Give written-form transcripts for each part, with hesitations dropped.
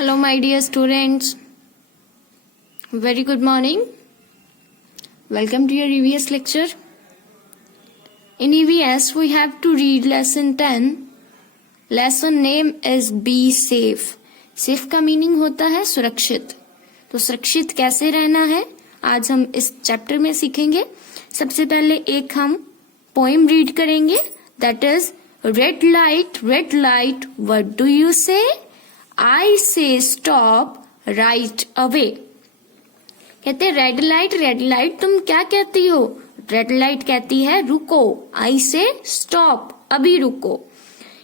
Hello my dear students, very good morning. Welcome to your EVS lecture. In EVS we have to read lesson 10. Lesson name is Be Safe. Safe का meaning होता है सुरक्षित. तो सुरक्षित कैसे रहना है आज हम इस चैप्टर में सीखेंगे. सबसे पहले एक हम पोएम रीड करेंगे, that is red light what do you से. I say stop right away. कहते हैं रेड लाइट तुम क्या कहती हो. रेड लाइट कहती है रुको. I say stop अभी रुको.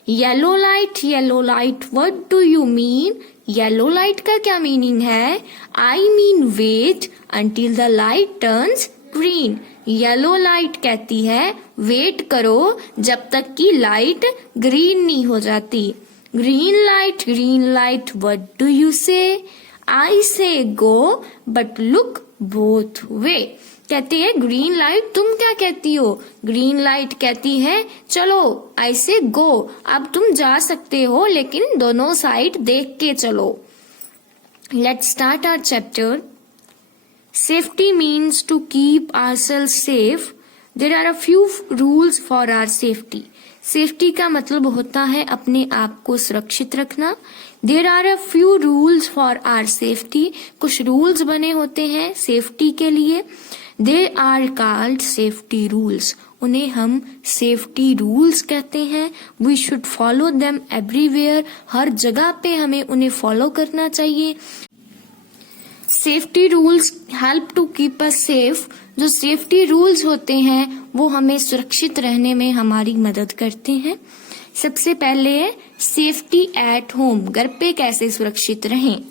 Yellow light what do you mean. Yellow light का क्या मीनिंग है. I mean wait until the light turns green. Yellow light कहती है वेट करो जब तक कि लाइट ग्रीन नहीं हो जाती. Green light, what do you say? I say go, but look both way. कहते हैं ग्रीन लाइट तुम क्या कहती हो. ग्रीन लाइट कहती है चलो. I say go, अब तुम जा सकते हो लेकिन दोनों साइड देख के चलो. Let's start our chapter. Safety means to keep ourselves safe. There are a few rules for our safety. Safety का मतलब होता है अपने आप को सुरक्षित रखना. There are a few rules for our safety. कुछ रूल्स बने होते हैं सेफ्टी के लिए. They are called safety rules. उन्हें हम सेफ्टी रूल्स कहते हैं. We should follow them everywhere. हर जगह पे हमें उन्हें फॉलो करना चाहिए. Safety rules help to keep us safe. जो सेफ्टी रूल्स होते हैं वो हमें सुरक्षित रहने में हमारी मदद करते हैं. सबसे पहले सेफ्टी एट होम. घर पे कैसे सुरक्षित रहें.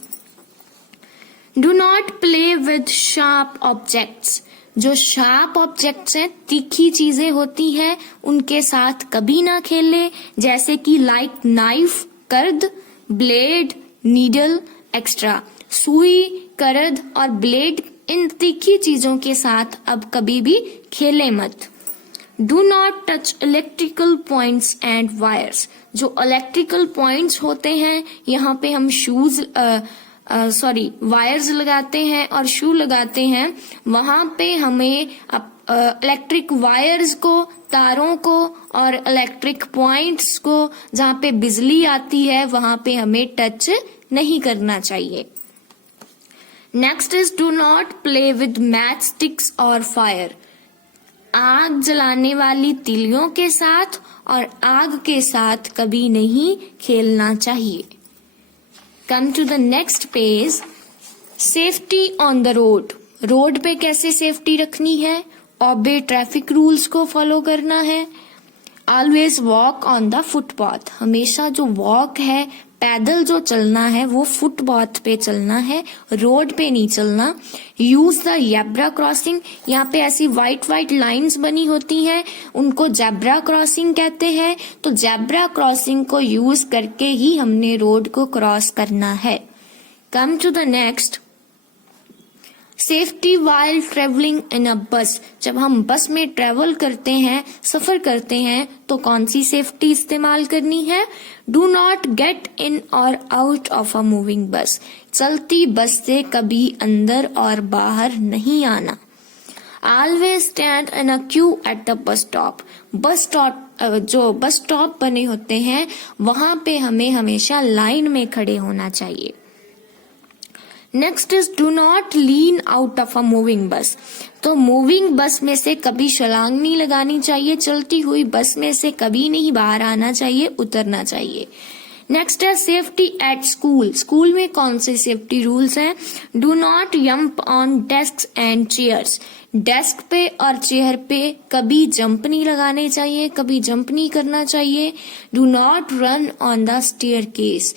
Do not play with sharp objects. जो शार्प ऑब्जेक्ट्स हैं, तीखी चीजें होती हैं, उनके साथ कभी ना खेलें. जैसे कि लाइक नाइफ, कर्द, ब्लेड, नीडल एक्स्ट्रा. सुई, करद और ब्लेड, इन तीखी चीजों के साथ अब कभी भी खेले मत. Do not touch electrical points and wires. जो इलेक्ट्रिकल पॉइंट्स होते हैं, यहाँ पे हम वायर्स लगाते हैं और शू लगाते हैं. वहां पे हमें इलेक्ट्रिक वायर्स को, तारों को और इलेक्ट्रिक पॉइंट्स को, जहाँ पे बिजली आती है वहां पे हमें टच नहीं करना चाहिए. Next is do not play with match sticks और फायर. आग जलाने वाली तिलियों के साथ और आग के साथ कभी नहीं खेलना चाहिए. Come to the next page. Safety on the road. Road पे कैसे सेफ्टी रखनी है. ऑबे ट्रैफिक रूल्स को फॉलो करना है. Always walk on the footpath. हमेशा जो वॉक है, पैदल जो चलना है, वो फुटपाथ पे चलना है, रोड पे नहीं चलना. Use the zebra crossing. यहाँ पे ऐसी व्हाइट लाइंस बनी होती हैं, उनको जेब्रा क्रॉसिंग कहते हैं. तो जेब्रा क्रॉसिंग को यूज करके ही हमने रोड को क्रॉस करना है. Come to the next. Safety while travelling in a bus. जब हम बस में ट्रेवल करते हैं, सफर करते हैं, तो कौन सी सेफ्टी इस्तेमाल करनी है. डू नॉट गेट इन और आउट ऑफ अ मूविंग बस. चलती बस से कभी अंदर और बाहर नहीं आना. Always stand in a Q at the bus stop. जो बस स्टॉप बने होते हैं वहां पे हमें हमेशा लाइन में खड़े होना चाहिए. Next is do not lean out of a moving बस. तो मूविंग बस में से कभी छलांग नहीं लगानी चाहिए. चलती हुई बस में से कभी नहीं बाहर आना चाहिए, उतरना चाहिए. नेक्स्ट है सेफ्टी एट स्कूल. स्कूल में कौन से सेफ्टी रूल्स हैं. Do not jump on desk and chairs. Desk पे और चेयर पे कभी जंप नहीं लगाने चाहिए, कभी जंप नहीं करना चाहिए. Do not run on the staircase.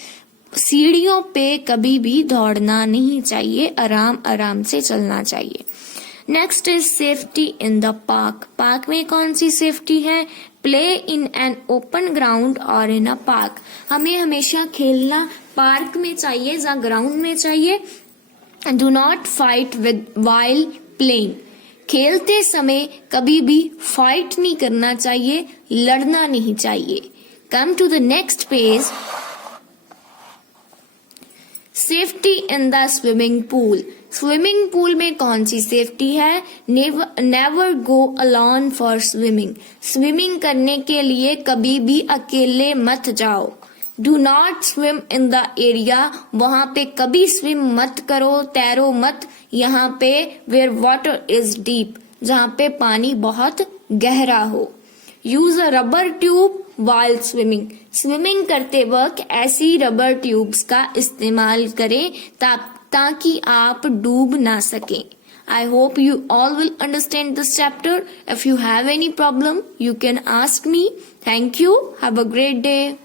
सीढ़ियों पे कभी भी दौड़ना नहीं चाहिए, आराम से चलना चाहिए. Next is safety in the park. Park में कौन सी सेफ्टी है. Play in an open ground और इन अ पार्क. हमें हमेशा खेलना पार्क में चाहिए या ग्राउंड में चाहिए. Do not fight with while playing. खेलते समय कभी भी फाइट नहीं करना चाहिए, लड़ना नहीं चाहिए. Come to the next page. Safety in the swimming pool, swimming pool में कौन सी सेफ्टी है? Never go alone for swimming, swimming करने के लिए कभी भी अकेले मत जाओ। Do not swim in the area, वहां पे कभी स्विम मत करो, तैरो मत यहाँ पे वेयर वाटर इज डीप, जहाँ पे पानी बहुत गहरा हो। Use a rubber tube while swimming, swimming करते वक्त ऐसी रबर ट्यूब्स का इस्तेमाल करें ताकि आप डूब ना सकें। I hope you all will understand this chapter. If you have any problem, you can ask me. Thank you. Have a great day.